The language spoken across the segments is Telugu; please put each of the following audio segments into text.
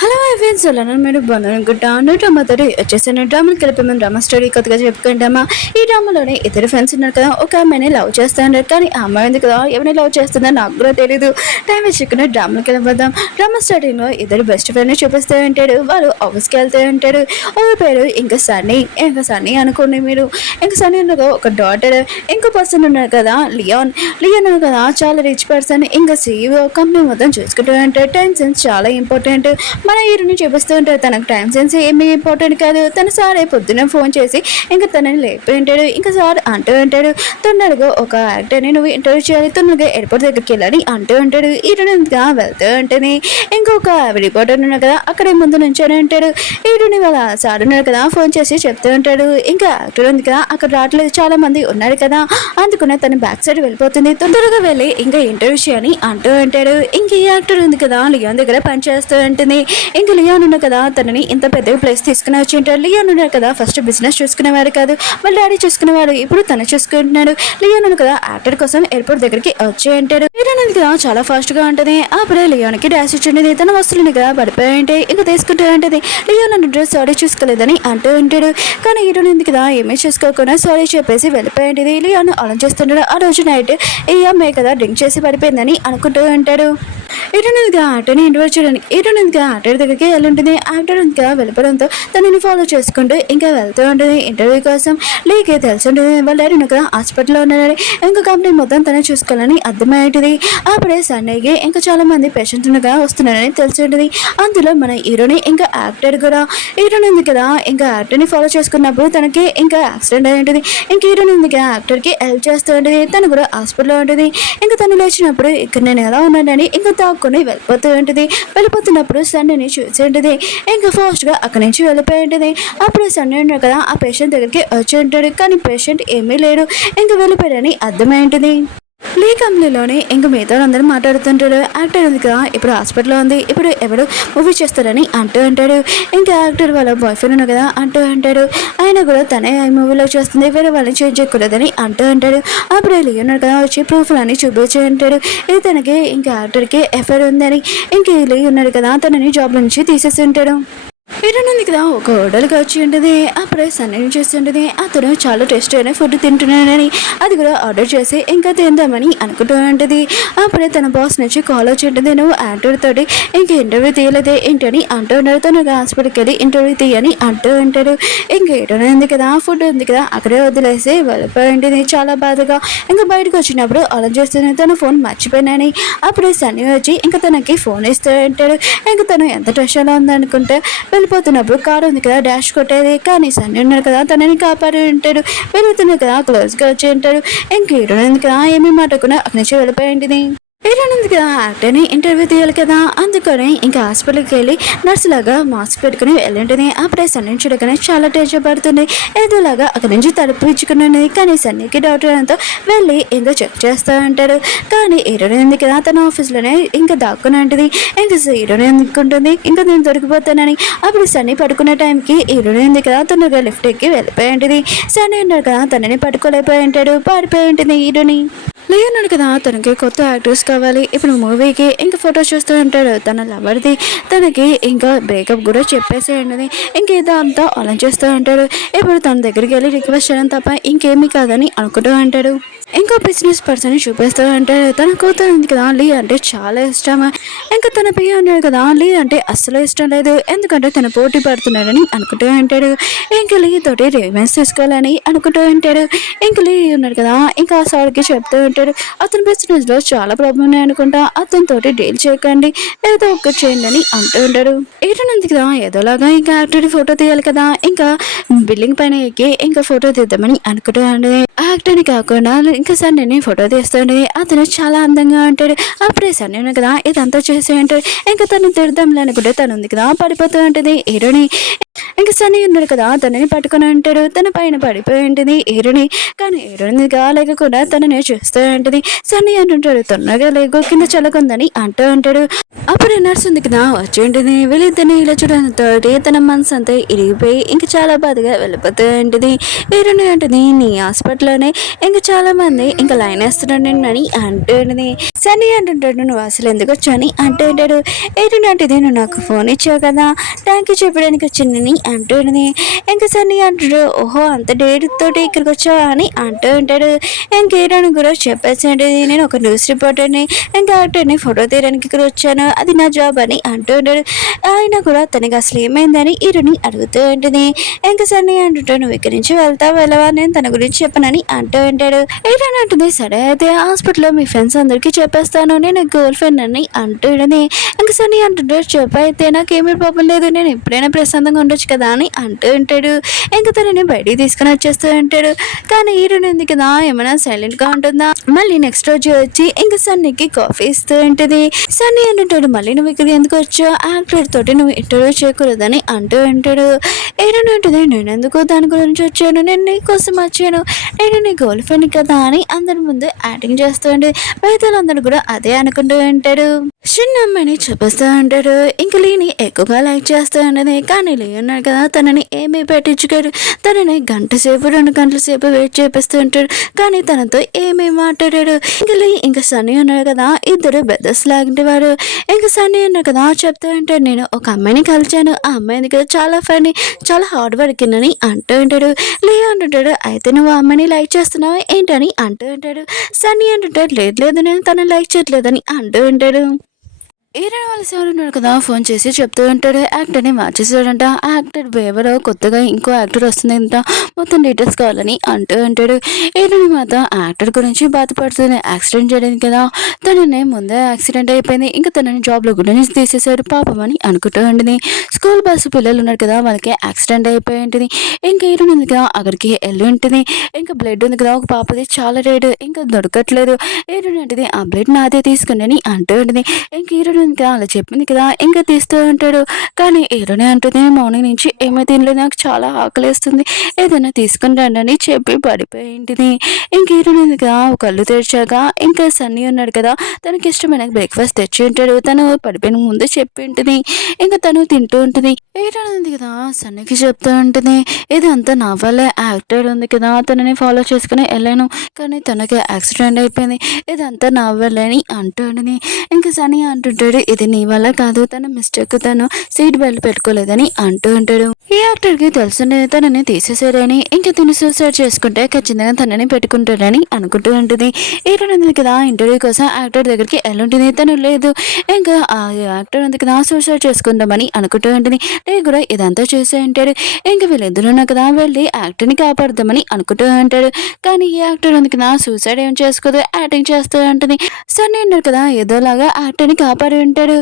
హలో ఫ్రెండ్స్ ఎలా మీరు బాగున్నారు అనుకుంటాను. డ్రామా తోటి వచ్చేసాను. డ్రామాని కలిపి డ్రామా స్టోరీ కొత్తగా చెప్పుకుంటామా. ఈ డ్రామాలోనే ఇద్దరు ఫ్రెండ్స్ ఉన్నారు కదా. ఒక అమ్మాయిని లవ్ చేస్తా ఉంటారు, కానీ ఆ అమ్మాయి ఉంది కదా ఎవరిని లవ్ చేస్తుందో నాకు కూడా తెలియదు. టైం వేసుకుని డ్రామాకి వెళ్ళిపోదాం. డ్రామా స్టార్టింగ్ లో ఇద్దరు బెస్ట్ ఫ్రెండ్ చూపిస్తూ ఉంటాడు. వాళ్ళు ఆఫీస్కి వెళ్తూ ఉంటారు. ఒక పేరు ఇంకా సన్నీ అనుకోండి మీరు. ఇంకా సన్నీ ఉన్నదో ఒక డాటర్. ఇంకో పర్సన్ ఉన్నారు కదా లియాన్ ఉన్నారు కదా, చాలా రిచ్ పర్సన్. ఇంకా CEO కంపెనీ మొత్తం చూసుకుంటూ ఉంటారు. టైం సెన్స్ చాలా ఇంపార్టెంట్. మన హీరోని చూపిస్తూ ఉంటారు. తనకు టైం సెన్స్ ఏమీ ఇంపార్టెంట్ కాదు. తన సారే పొద్దున్న ఫోన్ చేసి ఇంకా తనని లేపి ఉంటాడు. ఇంకా సార్ అంటూ ఉంటాడు, తొందరగా ఒక యాక్టర్ని నువ్వు ఇంటర్వ్యూ చేయాలి, తొందరగా ఎయిర్పోర్ట్ దగ్గరికి వెళ్ళాలి అంటూ ఉంటాడు. హీరోనిగా వెళ్తూ ఉంటుంది. ఇంకొక రిపోర్టర్ ఉన్నారు కదా, అక్కడే ముందు నుంచొని ఉంటాడు. హీరోని వాళ్ళ సార్ ఉన్నారు కదా, ఫోన్ చేసి చెప్తూ ఉంటాడు, ఇంకా యాక్టర్ ఉంది కదా అక్కడ రావట్లేదు, చాలా మంది ఉన్నారు కదా, అందుకునే తన బ్యాక్ సైడ్ వెళ్ళిపోతుంది, తొందరగా వెళ్ళి ఇంకా ఇంటర్వ్యూ చేయని అంటూ ఉంటాడు. ఇంక ఈ యాక్టర్ ఉంది కదా లియాన్ దగ్గర పనిచేస్తూ ఉంటుంది. ఇంకా లియాన్ ఉన్నా కదా తనని ఇంత పెద్ద ప్లేస్ తీసుకుని వచ్చి ఉంటాడు. లియాన్ ఉన్నారు కదా ఫస్ట్ బిజినెస్ చూసుకునేవాడు కాదు, వాళ్ళ డాడీ చూసుకునేవాడు, ఇప్పుడు తను చూసుకుంటున్నాడు. లియాన్ ఉన్నా కదా యాక్టర్ కోసం ఎయిర్పోర్ట్ దగ్గరికి వచ్చి ఉంటాడు. లియాన్ ఉంది కదా చాలా ఫాస్ట్ గా ఉంటుంది. అప్పుడే లియాన్ కి డాష్ ఇచ్చింది. తన వస్తువులని కదా పడిపోయి ఉంటే ఇంకా తీసుకుంటూ ఉంటుంది. లియాన్ అన్న డ్రెస్ సారీ చూసుకోలేదని అంటూ ఉంటాడు. కానీ హీరోయిన్ ఉంది కదా ఏమీ చూసుకోకుండా సారీ చెప్పేసి వెళ్ళిపోయింది. లియాన్ ఆలోచిస్తుంటాడు, ఆ రోజు నైట్ ఈ అమ్మాయి కదా డ్రింక్ చేసి పడిపోయిందని అనుకుంటూ ఉంటాడు. ఇటునుగా ఆటోని ఇంటర్వ్యూ చేయడానికి ఇటునుగా ఆటో దగ్గరికి వెళ్ళుంటుంది. ఆటో ఇంకా వెళ్ళిపోవడంతో తనని ఫాలో చేసుకుంటూ ఇంకా వెళ్తూ ఉంటుంది ఇంటర్వ్యూ కోసం. లేకే తెలిసి ఉంటుంది వాళ్ళ డాడీ కదా హాస్పిటల్లో ఉన్నారని, ఇంకా కంపెనీ మొత్తం తనే చూసుకోవాలని అర్థమయ్యేది. అప్పుడే సండేకి ఇంకా చాలా మంది పేషెంట్స్ ఉండగా వస్తున్నారని తెలిసి ఉంటుంది. అందులో మన హీరోని ఇంకా యాక్టర్ కూడా. హీరోని ఉంది కదా ఇంకా యాక్టర్ని ఫాలో చేసుకున్నప్పుడు తనకి ఇంకా యాక్సిడెంట్ అయి ఉంటుంది. ఇంక హీరోని ఉంది కదా యాక్టర్కి హెల్ప్ చేస్తూ ఉంటుంది. తను కూడా హాస్పిటల్లో ఉంటుంది. ఇంకా తను లేచినప్పుడు ఇక్కడ నేను ఎలా ఉన్నానని ఇంకా తాక్కుని వెళ్ళిపోతూ ఉంటుంది. వెళ్ళిపోతున్నప్పుడు సండేని చూసి ఉంటుంది. ఇంకా ఫాస్ట్గా అక్కడి నుంచి వెళ్ళిపోయి ఉంటుంది. అప్పుడు సండే ఉన్నాడు కదా ఆ పేషెంట్ దగ్గరికి వచ్చి ఉంటాడు, కానీ పేషెంట్ ఏమీ లేడు, ఇంకా వెళ్ళిపోయాడని అర్థమై ఉంటుంది. లీ కంపెనీలోనే ఇంకా మిగతా అందరూ మాట్లాడుతుంటాడు. యాక్టర్ ఉంది కదా ఇప్పుడు హాస్పిటల్లో ఉంది, ఇప్పుడు ఎవడు మూవీ చేస్తారని అంటూ ఉంటాడు. ఇంకా యాక్టర్ వాళ్ళ బాయ్ ఫ్రెండ్ ఉన్నా కదా అంటూ ఉంటాడు, ఆయన కూడా తనే మూవీలో చేస్తుంది, వేరే వాళ్ళని చేంజ్ చేయకూడదని అంటూ ఉంటాడు. అప్పుడు లీ ఉన్నాడు కదా వచ్చి ప్రూఫ్లన్నీ చూపించి ఉంటాడు. ఇది తనకి ఇంకా యాక్టర్కి ఎఫ్ఐఆర్ ఉందని. ఇంకా లీ ఉన్నాడు కదా తనని జాబ్ నుంచి తీసేసి ఉంటాడు. ఇటునుంది కదా ఒక హోటల్కి వచ్చి ఉంటుంది. అప్పుడే సన్నీ చేస్తుంటుంది. అతను చాలా టేస్ట్ అయిన ఫుడ్ తింటున్నానని అది కూడా ఆర్డర్ చేసి ఇంకా తిందామని అనుకుంటూ ఉంటుంది. అప్పుడే తన బాస్ నుంచి కాల్ వచ్చి ఉంటుంది, నువ్వు యాక్టర్ తోటి ఇంక ఇంటర్వ్యూ తీయలేదే ఏంటని అంటూ ఉంటాడు. తను హాస్పిటల్కి వెళ్ళి ఇంటర్వ్యూ తీయని అంటూ ఉంటాడు. ఇంకా ఇటునే ఉంది కదా ఫుడ్ ఉంది కదా అక్కడే వదిలేసి వెళ్ళిపోయి ఉంటుంది చాలా బాధగా. ఇంకా బయటకు వచ్చినప్పుడు అలా చేస్తుంది, తన ఫోన్ మర్చిపోయినాని. అప్పుడే సన్నీ వచ్చి ఇంకా తనకి ఫోన్ ఇస్తూ ఉంటాడు. ఇంకా తను ఎంత టెన్షన్లో ఉందనుకుంటే వెళ్ళిపోతున్నప్పుడు కారు ఉంది కదా డాష్ కొట్టేది, కానీ సన్నీ ఉన్నాడు కదా తనని కాపాడి ఉంటాడు. వెళ్తున్నాడు కదా క్లోజ్గా వచ్చి ఉంటాడు. ఇంక హీరోయిన్ ఉంది కదా ఏమీ మాటకుండా అక్కడి నుంచి వెళ్ళిపోయి ఉంటుంది. హీరోయిన్ ఉంది కదా యాక్టర్ని ఇంటర్వ్యూ తీయాలి కదా, అందుకని ఇంకా హాస్పిటల్కి వెళ్ళి నర్సు లాగా మాస్క్ పెట్టుకుని వెళ్ళింటుంది. అప్పుడే సన్నీ చూడగానే చాలా టెన్షన్ పడుతుంది. ఏదోలాగా అక్కడి నుంచి తలుపు ఇచ్చుకున్నది, కానీ సన్నీకి డాక్టర్ అంతా వెళ్ళి ఇంకా చెక్ చేస్తూ ఉంటారు. కానీ హీరోయిన్ ఉంది కదా తన ఆఫీస్లోనే ఇంకా దాక్కుని ఉంటుంది. ఇంకా హీరోయిన్ ఎందుకుంటుంది ఇంకా నేను దొరికిపోతానని. అప్పుడు సన్నీ పడుకునే టైంకి హీరోయిన్ ఉంది కదా తొందరగా లిఫ్ట్ ఎక్కి వెళ్ళిపోయి ఉంటుంది. సన్నీ ఉన్నాడు కదా తనని పట్టుకోలేకపోయి ఉంటాడు, పారిపోయి ఉంటుంది హీరోని. లేన్నాడు కదా తనకి కొత్త యాక్టర్స్ కావాలి ఇప్పుడు మూవీకి. ఇంకా ఫోటో చూస్తూ ఉంటాడు తన లవర్ది, తనకి ఇంకా బ్రేకప్ కూడా చెప్పేసేయండి. ఇంకేదో అంతా ఆలోచిస్తూ ఉంటాడు. ఇప్పుడు తన దగ్గరికి వెళ్ళి రిక్వెస్ట్ చేయడం తప్ప ఇంకేమీ కాదని అనుకుంటూ ఉంటాడు. ఇంకో బిజినెస్ పర్సన్ చూపిస్తూ ఉంటాడు. తన కూతురు ఉంది కదా లీ అంటే చాలా ఇష్టం. ఇంకా తన పియ్య ఉన్నాడు కదా లీ అంటే అస్సలు ఇష్టం లేదు, ఎందుకంటే తన పోటీ పడుతున్నాడని అనుకుంటూ ఉంటాడు. ఇంకా లీ తోటి రివెంజ్ తీసుకోవాలని అనుకుంటూ ఉంటాడు. ఇంకా లీ ఉన్నాడు కదా ఇంకా సార్కి చెప్తూ ఉంటాడు, అతని బిజినెస్ లో చాలా ప్రాబ్లం ఉన్నాయి అనుకుంటా, అతనితోటి డీల్ చేయకండి, ఏదో ఒకటి చేయండి అని అంటూ ఉంటాడు. ఏటనుంది కదా ఏదోలాగా ఇంకా యాక్టర్ ఫోటో తీయాలి కదా, ఇంకా బిల్డింగ్ పైన ఎక్కి ఇంకా ఫోటో తీద్దామని అనుకుంటూ ఉంటాడు. యాక్టర్ని కాకుండా ఇంకా సన్నీని ఫోటో తీస్తుండే, అతను చాలా అందంగా ఉంటాడు. అప్పుడే సన్నీ కదా ఇదంతా చేసి ఉంటాడు. ఇంకా తను తిడదాంలే అనుకుంటే తను ఉంది కదా పడిపోతూ ఉంటుంది హీరోని. ఇంకా సన్నీ ఉన్నాడు కదా తనని పట్టుకుని ఉంటాడు, తన పైన పడిపోయి ఉంటుంది హీరోని. కానీ హీరోని లేకుండా తనని చూస్తూ ఉంటుంది. సన్నీ అంటుంటాడు, తొందరగా లేకు కింద చల్లకుందని అంటూ ఉంటాడు. అప్పుడు నర్సు ఉంది కదా వచ్చి ఉంటుంది. వీళ్ళిద్దరిని ఇలా చూడడంతో తన మనసు అంతా ఇరిగిపోయి ఇంకా చాలా బాధగా వెళ్ళిపోతూ ఉంటుంది. హీరోని ఉంటుంది, నీ హాస్పిటల్లోనే ఇంకా చాలా మంది ఉంది ఇంకా లైన్ వేస్తున్నాడు అని అంటుంది. సన్నీ అంటుంటాడు, నువ్వు అసలు ఎందుకు వచ్చాని అంటుంటాడు. ఏంటంటే నువ్వు నాకు ఫోన్ ఇచ్చావు కదా, థ్యాంక్ యూ చెప్పడానికి వచ్చిందని అంటుంది. ఇంకా సన్నీ అంటాడు, ఓహో అంత డేట్ తోటి ఇక్కడికి వచ్చావా అని అంటూ ఉంటాడు. ఇంకేరాను కూడా చెప్పేసండి, నేను ఒక న్యూస్ రిపోర్టర్ని, ఇంకా యాక్టర్ని ఫోటో తీయడానికి ఇక్కడ వచ్చాను, అది నా జాబ్ అని అంటూ ఉంటాడు. ఆయన కూడా తనకి అసలు ఏమైందని హీరోని అడుగుతూ ఉంటుంది. ఇంకా సన్నీ అంటుంటాడు, నువ్వు ఇక్కడి నుంచి వెళ్ళవా, నేను తన గురించి చెప్పనని అంటూ ఉంటాడు. హీరోని అంటుంది, సరే అయితే హాస్పిటల్లో మీ ఫ్రెండ్స్ అందరికీ చెప్పేస్తాను, నేను గర్ల్ ఫ్రెండ్ అని అంటూ ఉంటుంది. ఇంకా సన్నీ అంటుంటాడు, చెప్పైతే నాకేమీ ప్రాబ్లం లేదు, నేను ఎప్పుడైనా ప్రశాంతంగా ఉండొచ్చు కదా అని అంటూ ఉంటాడు. ఇంకా తనని బయటికి తీసుకుని వచ్చేస్తూ ఉంటాడు. కానీ హీరోయిన్ ఉంది కదా, ఏమైనా సైలెంట్ గా ఉంటుందా. మళ్ళీ నెక్స్ట్ రోజు వచ్చి ఇంకా సన్నీకి కాఫీ ఇస్తూ ఉంటుంది. సన్నీ అంటుంటాడు, మళ్ళీ నువ్వు ఇక్కడ ఎందుకు వచ్చావు, యాక్టర్ తోటి నువ్వు ఇంటర్వ్యూ చేయకూడదని అంటూ ఉంటాడు. హీరోయిన్ ఉంటుంది, నేను ఎందుకు దాని గురించి వచ్చాను, నేను నీ కోసం వచ్చాను, నేను నీ గర్ల్ ఫ్రెండ్ కదా అని అందరి ముందు యాక్టింగ్ చేస్తూ ఉంటే మిగతాలందరూ కూడా అదే అనుకుంటూ ఉంటాడు. చిన్న అమ్మాయిని చూపిస్తూ ఉంటాడు. ఇంక లేని ఎక్కువగా లైక్ చేస్తూ ఉండదు. కానీ లే ఉన్నాడు కదా, తనని ఏమీ పట్టించుకోడు. తనని 2 గంటల సేపు వెయిట్ చేపిస్తూ ఉంటాడు. కానీ తనతో ఏమీ మాట్లాడాడు. ఇంకా సన్నీ ఉన్నాడు కదా, ఇద్దరు బెదర్స్ లాంటి వాడు. ఇంకా సన్నీ ఉన్నాడు కదా, చెప్తూ ఉంటాడు, నేను ఒక అమ్మాయిని కలిచాను, ఆ అమ్మాయిని కదా చాలా ఫన్నీ, చాలా హార్డ్ వర్కింగ్ అని అంటూ ఉంటాడు. లే అంటుంటాడు, అయితే నువ్వు ఆ అమ్మాయిని లైక్ చేస్తున్నావు ఏంటని అంటూ ఉంటాడు. సన్నీ అంటుంటాడు, లేదు నేను తనని లైక్ చేయట్లేదని అంటూ ఉంటాడు. హీరోయిన్ వాళ్ళ సార్ ఉన్నాడు కదా, ఫోన్ చేసి చెప్తూ ఉంటాడు, యాక్టర్ని మార్చేసాడంట, ఆ యాక్టర్ ఎవరో కొత్తగా ఇంకో యాక్టర్ వస్తుందంట, మొత్తం డీటెయిల్స్ కావాలని అంటూ ఉంటాడు. హీరోయిన్ మాత్రం యాక్టర్ గురించి బాధపడుతుంది. యాక్సిడెంట్ చేయడానికి కదా, తనని ముందే యాక్సిడెంట్ అయిపోయింది, ఇంకా తనని జాబ్లో కూడా నుంచి తీసేశారు పాపం అని అనుకుంటూ ఉంటుంది. స్కూల్ బస్సు పిల్లలు ఉన్నారు కదా, వాళ్ళకి యాక్సిడెంట్ అయిపోయి ఉంటుంది. ఇంకా హీరోయిన్ ఉంది కదా, అక్కడికి వెళ్ళి ఉంటుంది. ఇంకా బ్లడ్ ఉంది కదా, ఒక పాపది చాలా రేడు, ఇంకా దొరకట్లేదు. హీరోయిన్ అంటే ఆ బ్లడ్ నాదే తీసుకుని అని అంటూ ఉంటుంది. ఇంక హీరోయిన్ ఇంకా అలా చెప్పింది కదా, ఇంకా తీస్తూ ఉంటాడు. కానీ హీరోనే అంటుంది, మార్నింగ్ నుంచి ఏమీ తినలేదు, నాకు చాలా ఆకలిస్తుంది, ఏదైనా తీసుకుని రండి అని చెప్పి పడిపోయింటిది. ఇంక హీరోయిన్ కదా కళ్ళు తెరిచాక ఇంకా సన్నీ ఉన్నాడు కదా, తనకి ఇష్టమైన బ్రేక్ఫాస్ట్ తెచ్చి ఉంటాడు. తను పడిపోయిన ముందు చెప్పి ఉంటుంది. ఇంకా తను తింటూ ఉంటుంది. హీరోయిన్ ఉంది కదా, సన్నీకి చెప్తూ ఉంటుంది, ఇదంతా నా వల్లే, యాక్టర్ ఉంది కదా, తనని ఫాలో చేసుకుని వెళ్ళాను, కానీ తనకి యాక్సిడెంట్ అయిపోయింది, ఇదంతా నా వల్లే అని అంటూ ఉంటుంది. ఇంకా సన్నీ అంటుంటాడు, ఇది నీ వల్ల కాదు, తన మిస్టేక్, తను సీట్ బెల్ట్ పెట్టుకోలేదని అంటూ ఉంటాడు. ఈ యాక్టర్ కి తెలుసుండే తనని తీసేసారని, ఇంకా తిని సూసైడ్ చేసుకుంటే ఖచ్చితంగా తనని పెట్టుకుంటాడని అనుకుంటూ ఉంటుంది. హీరోయిన్ కదా ఇంటర్వ్యూ కోసం యాక్టర్ దగ్గరికి వెళ్ళుంటుంది. తను లేదు, ఇంకా ఆ యాక్టర్ ఉంది కదా సూసైడ్ చేసుకుందామని అనుకుంటూ ఉంటుంది. నేను కూడా ఇదంతా చూసే ఉంటాడు. ఇంకా వీళ్ళిద్దరు కదా వెళ్ళి యాక్టర్ని కాపాడుదామని అనుకుంటూ ఉంటాడు. కానీ ఈ యాక్టర్ ఉంది కదా సూసైడ్ ఏం చేసుకోదు, యాక్టింగ్ చేస్తూ ఉంటుంది. సన్నీ ఉన్నారు కదా ఏదోలాగా యాక్టర్ని కాపాడి ఉంటాడు.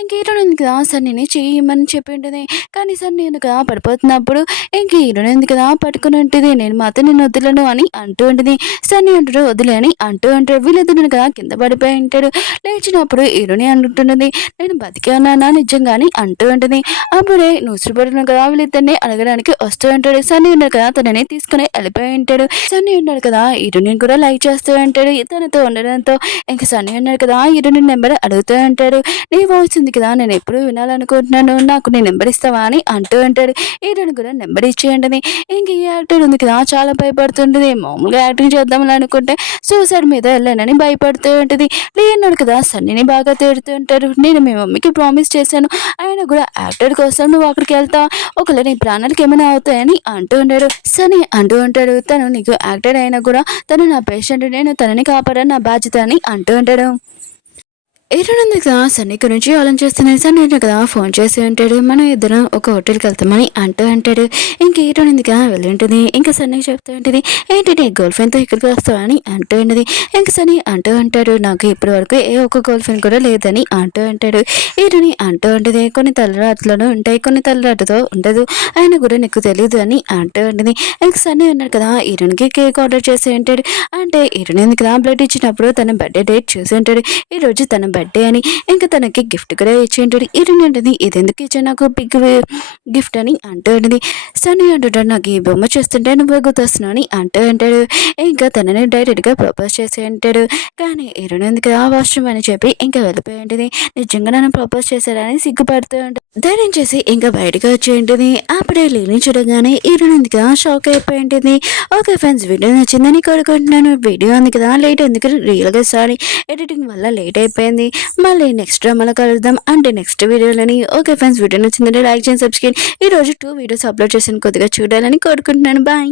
ఇంక హీరోయిన్ ఉంది కదా సన్నీని చేయమని చెప్పి ఉంటుంది. కానీ సన్నీ ఎందుకు పడిపోతున్నప్పుడు ఇంక హీరోయిన్ ఉంది కదా పట్టుకుని ఉంటుంది. నేను మాత్రం నేను వదిలేను అని అంటూ ఉంటుంది. సన్నీ అంటాడు వదిలే అని అంటూ ఉంటాడు. వీళ్ళిద్దరు కదా కింద పడిపోయి ఉంటాడు. లేచినప్పుడు హీరోయిన్ అంటుంటుంది, నేను బతికే ఉన్నానా నిజంగా అని అంటూ ఉంటుంది. అప్పుడే నూసిపడిన కదా వీళ్ళిద్దరిని అడగడానికి వస్తూ ఉంటాడు. సన్నీ ఉన్నాడు కదా తనని తీసుకుని వెళ్ళిపోయి ఉంటాడు. సన్నీ ఉన్నాడు కదా హీరోయిన్ కూడా లైక్ చేస్తూ ఉంటాడు. తనతో ఉండడంతో ఇంక సన్నీ ఉన్నాడు కదా హీరోయిన్ నెంబర్ అడుగుతూ ఉంటాడు. నీ వాయిస్ ఉంది కదా, నేను ఎప్పుడు వినాలనుకుంటున్నాను, నాకు నీ నెంబర్ ఇస్తావా అని అంటూ ఉంటాడు. హీరోయిన్ కూడా నెంబర్ ఇచ్చేయండి. ఇంక ఈ యాక్టర్ ఉంది కదా చాలా భయపడుతుంటుంది. మామూలుగా యాక్టింగ్ చేద్దామని అనుకుంటే సూసైడ్ మీద వెళ్ళానని భయపడుతూ ఉంటుంది. లేనాడు కదా సన్నీని బాగా తిడుతూ ఉంటారు. నేను మీ మమ్మీకి ప్రామిస్ చేశాను, ఆయన కూడా యాక్టర్ కోసం నువ్వు అక్కడికి వెళ్తావు, ఒకవేళ నీ ప్రాణాలకి ఏమైనా అవుతాయని అంటూ ఉంటాడు. సన్నీ అంటూ ఉంటాడు, తను నీకు యాక్టర్ అయినా కూడా తను నా పేషెంట్, నేను తనని కాపాడని నా బాధ్యత అని అంటూ ఉంటాడు. హీరోయిన్ కదా సన్నీ గురించి ఆలోచిస్తున్నాయి. సన్నీ కదా ఫోన్ చేసి ఉంటాడు, మనం ఇద్దరం ఒక హోటల్కి వెళ్తామని అంటూ అంటాడు. ఇంక హీరోయిన్ కదా వెళ్ళి ఉంటుంది. ఇంకా సన్నీకి చెప్తూ ఉంటుంది, ఏంటి నీ గర్ల్ ఫ్రెండ్తో ఇక్కడికి వస్తావా అని అంటూ ఉంటుంది. ఇంక సన్నీ అంటూ అంటాడు, నాకు ఇప్పటి వరకు ఏ ఒక్క గర్ల్ ఫ్రెండ్ కూడా లేదని అంటూ అంటాడు. హీరోయిన్ అంటూ ఉంటుంది, కొన్ని తలరాట్లను ఉంటాయి, కొన్ని తలరాటుతో ఉండదు, ఆయన కూడా నీకు తెలియదు అని అంటూ ఉంటుంది. ఇంక సన్నీ ఉన్నాడు కదా హీరోయిన్కి కేక్ ఆర్డర్ చేసి ఉంటాడు. అంటే హీరోయిన్ కదా బ్లడ్ ఇచ్చినప్పుడు తన బర్త్డే డేట్ చూసి ఉంటాడు. ఈ రోజు తన బర్త్డే అని ఇంకా తనకి గిఫ్ట్ కూడా ఇచ్చేంటాడు. ఇదేంటది ఇదెందుకు ఇచ్చా నాకు బిగ్ గిఫ్ట్ అని అంటూ ఉంటుంది. సన్నీ అంటుంటాడు నాకు ఈ బొమ్మ చూస్తుంటే నువ్వు గుర్తొస్తున్నావు అని అంటూ ఉంటాడు. ఇంకా తనని డైరెక్ట్గా ప్రపోజ్ చేసి అంటాడు. కానీ హీరోయిన్ ఎందుకు ఆ వాష్రూమ్ అని చెప్పి ఇంకా వెళ్ళిపోయి ఉంటుంది. నిజంగా నన్ను ప్రపోజ్ చేశాడని సిగ్గుపడుతూ ఉంటుంది. ధైర్యం చేసి ఇంకా బయటకు వచ్చి ఉంటుంది. అప్పుడే లీని చూడగానే హీరోయిన్ ఎందుకు షాక్ అయిపోయి ఉంటుంది. ఓకే ఫ్రెండ్స్, వీడియో నచ్చిందని కోరుకుంటున్నాను. వీడియో ఉంది కదా లేట్ ఎందుకు రియల్గా సారీ, ఎడిటింగ్ వల్ల లేట్ అయిపోయింది. మళ్ళీ నెక్స్ట్ డ్రామాలో కలుద్దాం అంటే నెక్స్ట్ వీడియోలని. ఓకే ఫ్రెండ్స్, వీడియో నచ్చిందంటే లైక్ చేయండి, సబ్స్క్రైబ్. ఈరోజు 2 వీడియోస్ అప్లోడ్ చేశాను, కొద్దిగా చూడాలని కోరుకుంటున్నాను. బాయ్.